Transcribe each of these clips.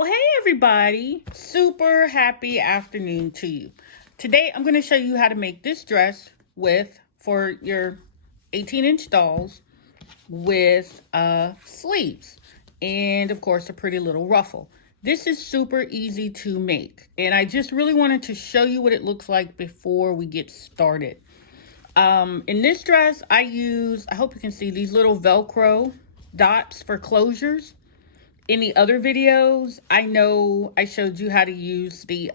Well, hey everybody, super happy afternoon to you. Today I'm going to show you how to make this dress for your 18-inch dolls with sleeves and of course a pretty little ruffle. This is super easy to make and I just really wanted to show you what it looks like before we get started. In this dress I hope you can see these little Velcro dots for closures. In the other videos, I know I showed you how to use the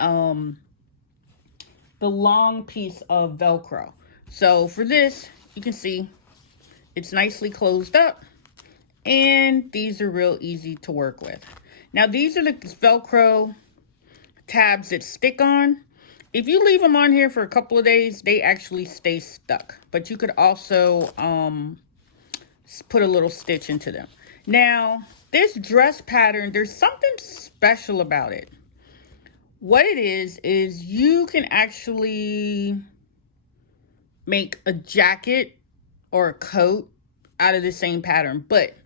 long piece of Velcro. So for this, you can see it's nicely closed up and these are real easy to work with. Now these are the Velcro tabs that stick on. If you leave them on here for a couple of days, they actually stay stuck, but you could also put a little stitch into them. Now, this dress pattern, there's something special about it. What it is you can actually make a jacket or a coat out of the same pattern, but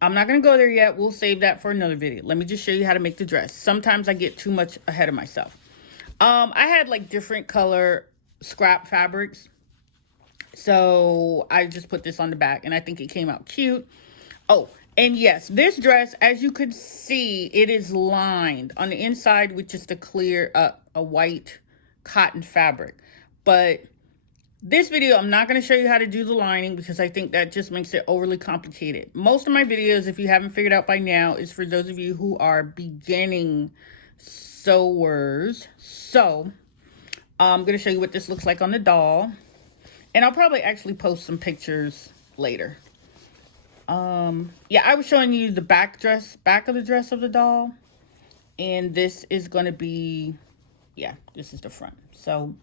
I'm not going to go there yet. We'll save that for another video. Let me just show you how to make the dress. Sometimes I get too much ahead of myself. I had like different color scrap fabrics. So I just put this on the back and I think it came out cute. Oh, and yes, this dress, as you could see, it is lined on the inside with just a clear, a white cotton fabric. But this video, I'm not going to show you how to do the lining because I think that just makes it overly complicated. Most of my videos, if you haven't figured out by now, is for those of you who are beginning sewers. So I'm going to show you what this looks like on the doll. And I'll probably actually post some pictures later. Yeah, I was showing you the back of the dress of the doll. And this is going to be, yeah, this is the front. So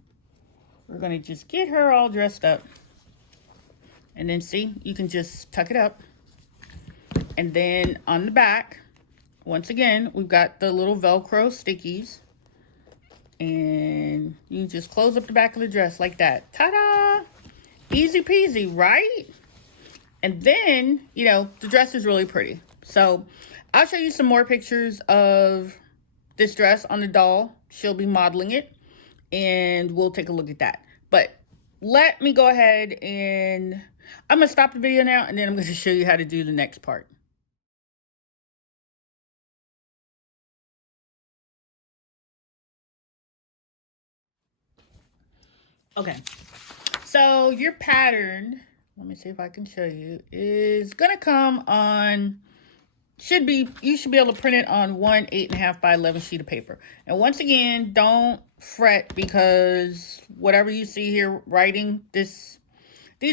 we're going to just get her all dressed up. And then see, you can just tuck it up. And then on the back, once again, we've got the little Velcro stickies. And you just close up the back of the dress like that. Ta-da! Easy peasy, right? And then, you know, the dress is really pretty. So I'll show you some more pictures of this dress on the doll. She'll be modeling it and we'll take a look at that. But let me go ahead and I'm going to stop the video now and then I'm going to show you how to do the next part. Okay, so your pattern, let me see if I can show you, is going to come on, you should be able to print it on one 8.5 by 11 sheet of paper. And once again, don't fret because whatever you see here writing, these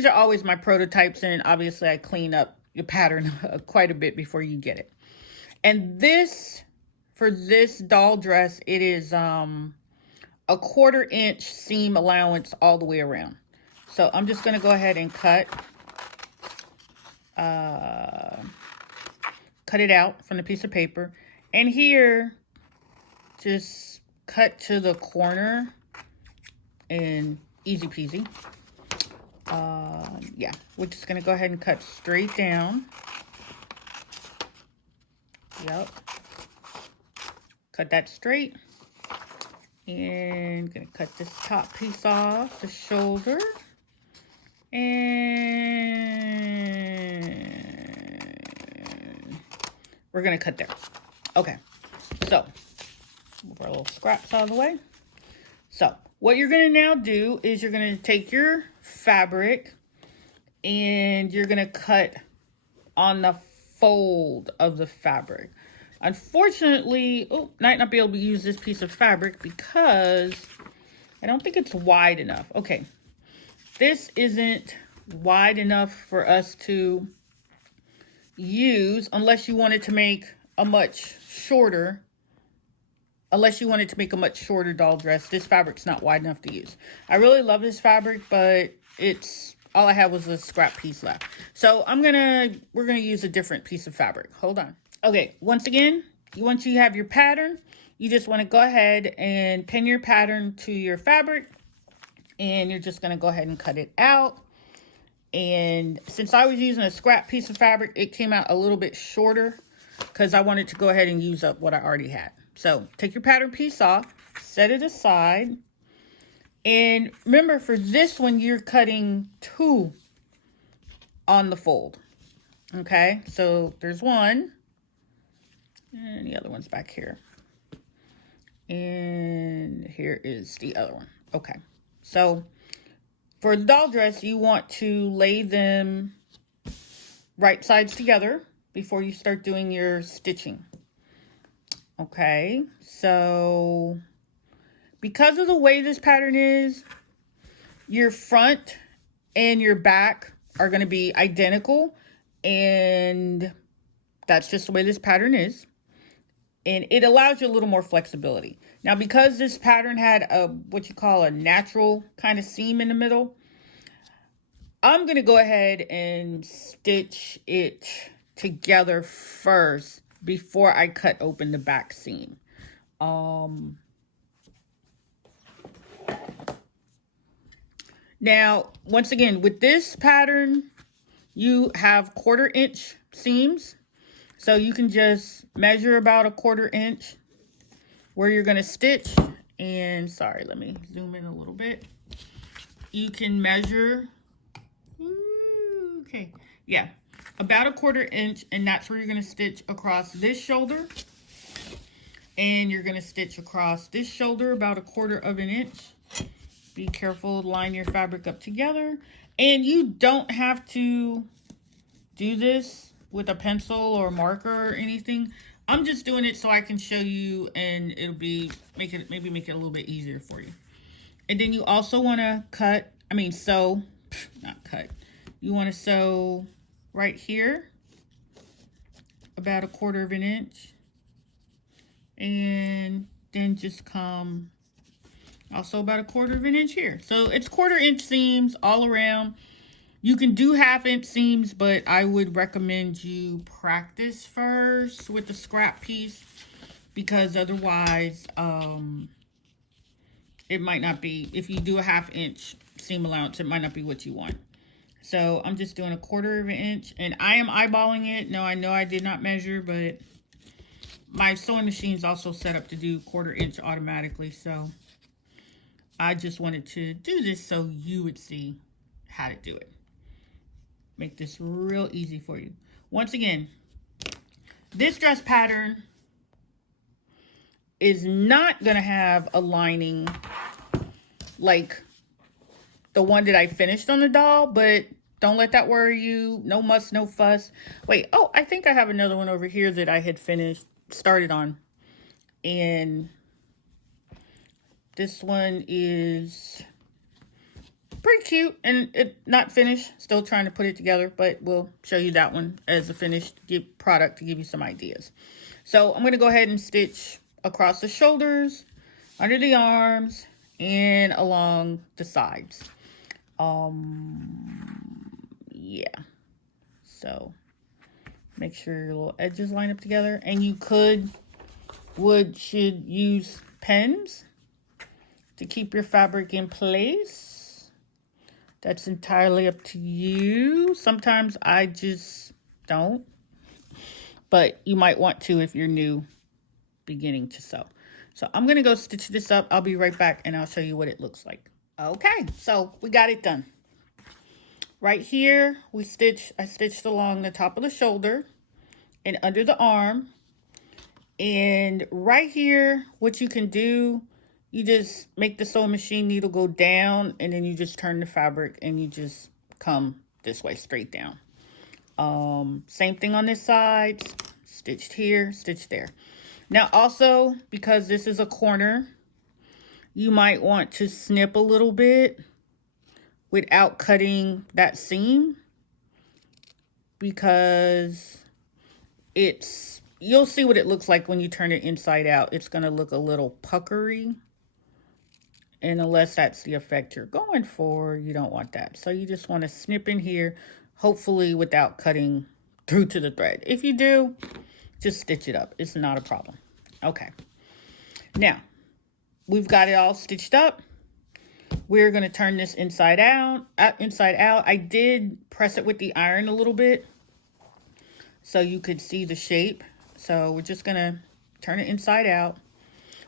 are always my prototypes, and obviously I clean up your pattern quite a bit before you get it. And for this doll dress, it is a 1/4 inch seam allowance all the way around. So I'm just going to go ahead and cut it out from the piece of paper. And here, just cut to the corner and easy peasy. Yeah, we're just going to go ahead and cut straight down. Yep. Cut that straight. And gonna cut this top piece off, the shoulder. And we're gonna cut there. Okay, so move our little scraps out of the way. So what you're gonna now do is you're gonna take your fabric and you're gonna cut on the fold of the fabric. Unfortunately, might not be able to use this piece of fabric because I don't think it's wide enough. Okay, this isn't wide enough for us to use unless you wanted to make a much shorter doll dress. This fabric's not wide enough to use. I really love this fabric, but all I had was a scrap piece left. So we're gonna use a different piece of fabric. Hold on. Okay, once again, once you have your pattern, you just want to go ahead and pin your pattern to your fabric, and you're just going to go ahead and cut it out. And since I was using a scrap piece of fabric, it came out a little bit shorter because I wanted to go ahead and use up what I already had. So take your pattern piece off, set it aside. And remember, for this one, you're cutting 2 on the fold. Okay, so there's one, and the other one's back here. And here is the other one. Okay, so for the doll dress, you want to lay them right sides together before you start doing your stitching. Okay, so because of the way this pattern is, your front and your back are going to be identical, and that's just the way this pattern is. And it allows you a little more flexibility. Now, because this pattern had a what you call a natural kind of seam in the middle, I'm going to go ahead and stitch it together first before I cut open the back seam. Now, once again, with this pattern, you have 1/4 inch seams. So you can just measure about 1/4 inch where you're going to stitch. And sorry, let me zoom in a little bit. You can measure, okay, yeah, about 1/4 inch, and that's where you're going to stitch across this shoulder. And you're going to stitch across this shoulder about 1/4 of an inch. Be careful, line your fabric up together. And you don't have to do this with a pencil or marker or anything. I'm just doing it so I can show you, and it'll be maybe make it a little bit easier for you. And then you also want to sew, not cut. You want to sew right here about 1/4 of an inch, and then just come also about 1/4 of an inch here. So it's 1/4 inch seams all around. You can do 1/2 inch seams, but I would recommend you practice first with the scrap piece, because otherwise it might not be, if you do a 1/2 inch seam allowance, it might not be what you want. So I'm just doing 1/4 of an inch, and I am eyeballing it. No, I know I did not measure, but my sewing machine's also set up to do 1/4 inch automatically, so I just wanted to do this so you would see how to do it. Make this real easy for you. Once again, this dress pattern is not going to have a lining like the one that I finished on the doll, but don't let that worry you. No muss, no fuss. Wait, oh, I think I have another one over here that I had started on. And this one is pretty cute, and it's not finished. Still trying to put it together, but we'll show you that one as a finished product to give you some ideas. So I'm going to go ahead and stitch across the shoulders, under the arms, and along the sides. Yeah. So make sure your little edges line up together, and you should use pens to keep your fabric in place. That's entirely up to you. Sometimes I just don't, but you might want to if you're new beginning to sew. So I'm going to go stitch this up. I'll be right back, and I'll show you what it looks like. Okay, so we got it done. Right here, I stitched along the top of the shoulder and under the arm. And right here, what you can do, you just make the sewing machine needle go down, and then you just turn the fabric and you just come this way straight down. Same thing on this side, stitched here, stitched there. Now also, because this is a corner, you might want to snip a little bit without cutting that seam, because you'll see what it looks like when you turn it inside out. It's going to look a little puckery. And unless that's the effect you're going for, you don't want that. So you just want to snip in here, hopefully without cutting through to the thread. If you do, just stitch it up. It's not a problem. Okay. Now, we've got it all stitched up. We're going to turn this inside out. I did press it with the iron a little bit so you could see the shape So we're just gonna turn it inside out.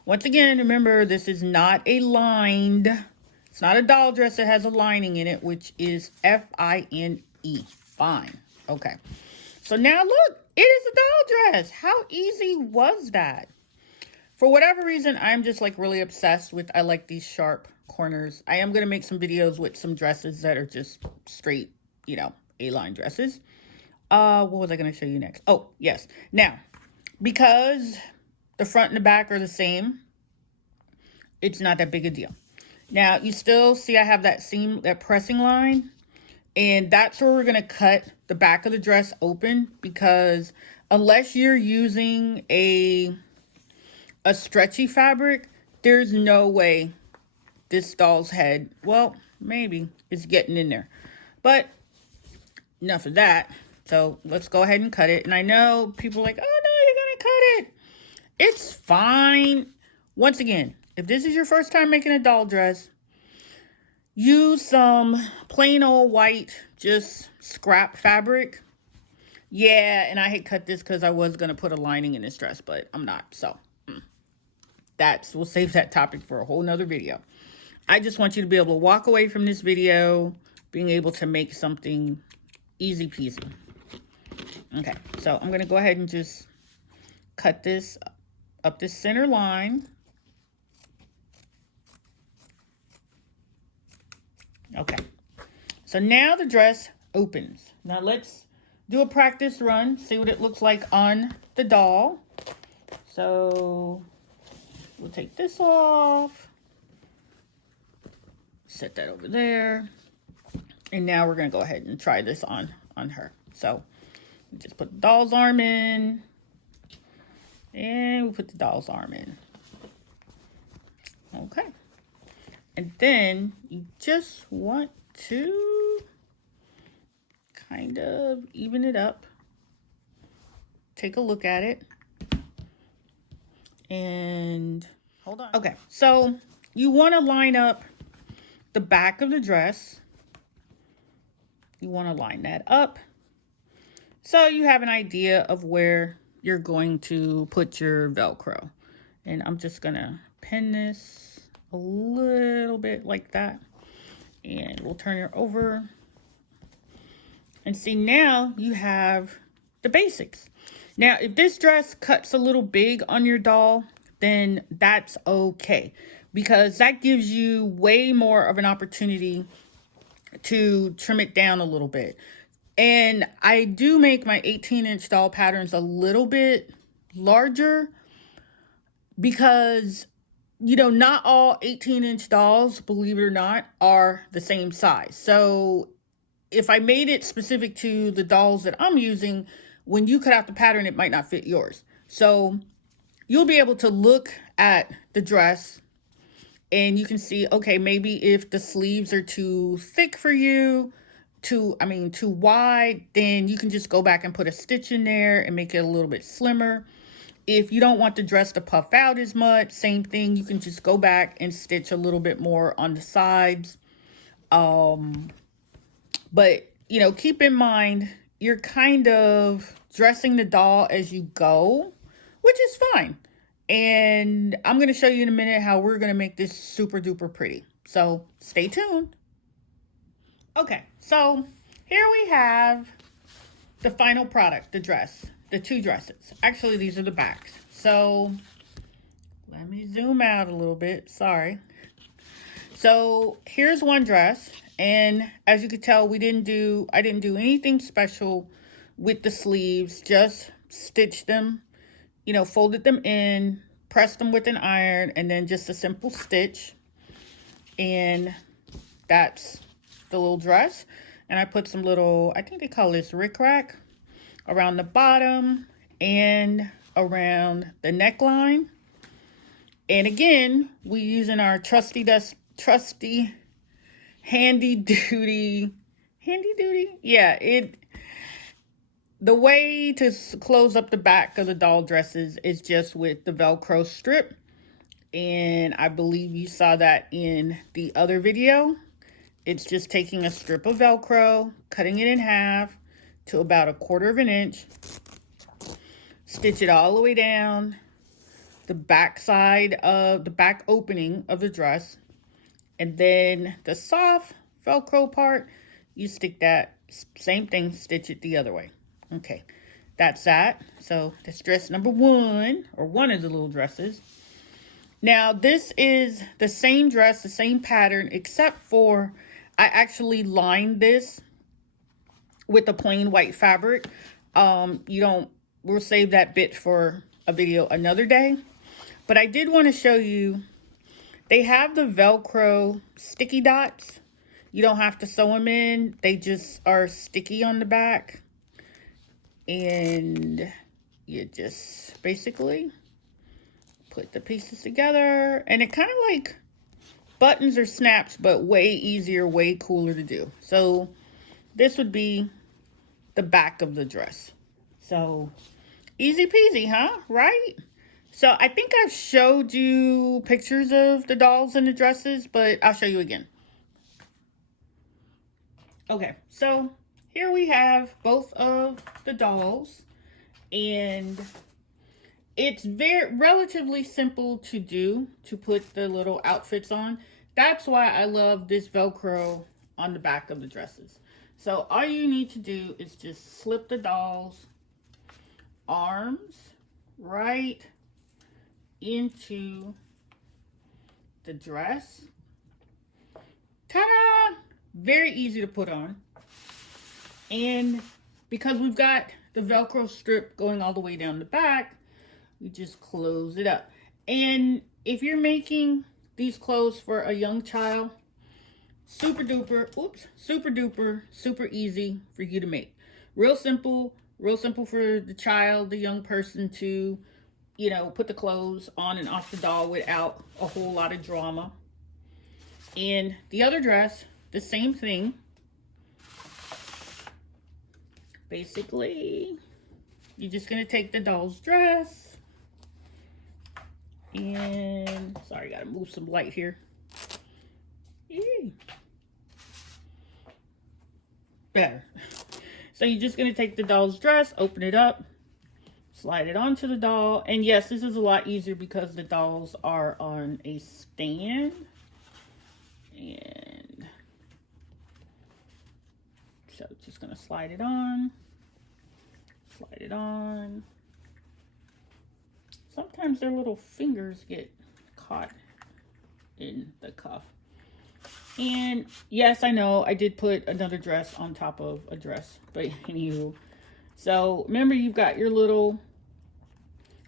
Once again, remember, this is not a lined, it's not a doll dress that has a lining in it, which is F-I-N-E, fine. Okay, so now look, it is a doll dress. How easy was that? For whatever reason, I'm just like really obsessed with, I like these sharp corners. I am going to make some videos with some dresses that are just straight, you know, A-line dresses. What was I going to show you next? Oh, yes. Now, because the front and the back are the same, it's not that big a deal. Now, you still see I have that seam, that pressing line, and that's where we're going to cut the back of the dress open, because unless you're using a stretchy fabric, there's no way this doll's head, well, maybe, is getting in there. But enough of that. So let's go ahead and cut it. And I know people are like, oh no, you're gonna cut it. It's fine. Once again, if this is your first time making a doll dress, use some plain old white, just scrap fabric. Yeah, and I had cut this because I was gonna put a lining in this dress, but I'm not, so we'll save that topic for a whole nother video. I just want you to be able to walk away from this video being able to make something easy peasy. Okay, so I'm going to go ahead and just cut this up this center line. Okay, so now the dress opens. Now let's do a practice run, see what it looks like on the doll. So we'll take this off, set that over there, and now we're going to go ahead and try this on her. So just put the doll's arm in, and we'll put the doll's arm in. Okay, and then you just want to kind of even it up. Take a look at it. And hold on. Okay, so you want to line up the back of the dress. You want to line that up so you have an idea of where you're going to put your Velcro. And I'm just going to pin this a little bit like that. And we'll turn it over. And see, now you have the basics. Now, if this dress cuts a little big on your doll, then that's okay, because that gives you way more of an opportunity to trim it down a little bit. And I do make my 18-inch doll patterns a little bit larger because, you know, not all 18-inch dolls, believe it or not, are the same size. So if I made it specific to the dolls that I'm using, when you cut out the pattern, it might not fit yours. So you'll be able to look at the dress and you can see, okay, maybe if the sleeves are too thick for you, too wide, then you can just go back and put a stitch in there and make it a little bit slimmer. If you don't want the dress to puff out as much, same thing, you can just go back and stitch a little bit more on the sides. But, you know, keep in mind, you're kind of dressing the doll as you go, which is fine. And I'm going to show you in a minute how we're going to make this super duper pretty. So stay tuned. Okay, so here we have the final product, the dress, the two dresses. Actually, these are the backs. So let me zoom out a little bit. Sorry. So here's one dress. And as you can tell, I didn't do anything special with the sleeves, just stitched them, you know, folded them in, pressed them with an iron, and then just a simple stitch. And that's the little dress. And I put some little, I think they call this rickrack, around the bottom and around the neckline. And again, we using our trusty handy duty, yeah, the way to close up the back of the doll dresses is just with the Velcro strip. And I believe you saw that in the other video. It's just taking a strip of Velcro, cutting it in half to about 1/4 of an inch. stitch it all the way down the back side of the back opening of the dress. And then the soft Velcro part, you stick that, same thing, stitch it the other way. Okay, that's that. So that's dress number 1, or one of the little dresses. Now this is the same dress, the same pattern, except for I actually lined this with a plain white fabric. We'll save that bit for a video another day. But I did want to show you, they have the Velcro sticky dots. You don't have to sew them in. They just are sticky on the back. And you just basically put the pieces together. And it kind of like buttons or snaps, but way easier, way cooler to do. So this would be the back of the dress. So easy peasy, huh? Right? So I think I've showed you pictures of the dolls and the dresses, but I'll show you again. Okay, so here we have both of the dolls, and it's relatively simple to do, to put the little outfits on. That's why I love this Velcro on the back of the dresses. So all you need to do is just slip the doll's arms right into the dress. Ta-da! Very easy to put on. And because we've got the Velcro strip going all the way down the back, we just close it up. And if you're making these clothes for a young child, super duper, super easy for you to make. Real simple for the child, the young person to, you know, put the clothes on and off the doll without a whole lot of drama. And the other dress, the same thing. Basically, you're just gonna take the doll's dress and, sorry, gotta move some light here. Yay. Better. So you're just gonna take the doll's dress, open it up, slide it onto the doll. And yes, this is a lot easier because the dolls are on a stand. And so just gonna slide it on. Sometimes their little fingers get caught in the cuff. And yes, I know I did put another dress on top of a dress, but anywho. So remember, you've got your little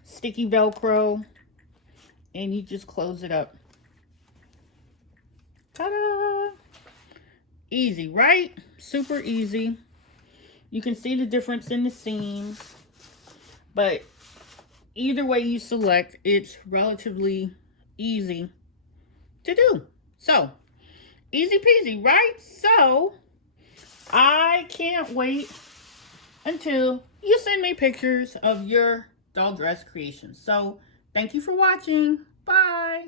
sticky Velcro, and you just close it up. Ta-da! Easy, right? Super easy. You can see the difference in the seams, but either way you select, it's relatively easy to do. So, easy peasy, right? So, I can't wait until you send me pictures of your doll dress creations. So, thank you for watching. Bye.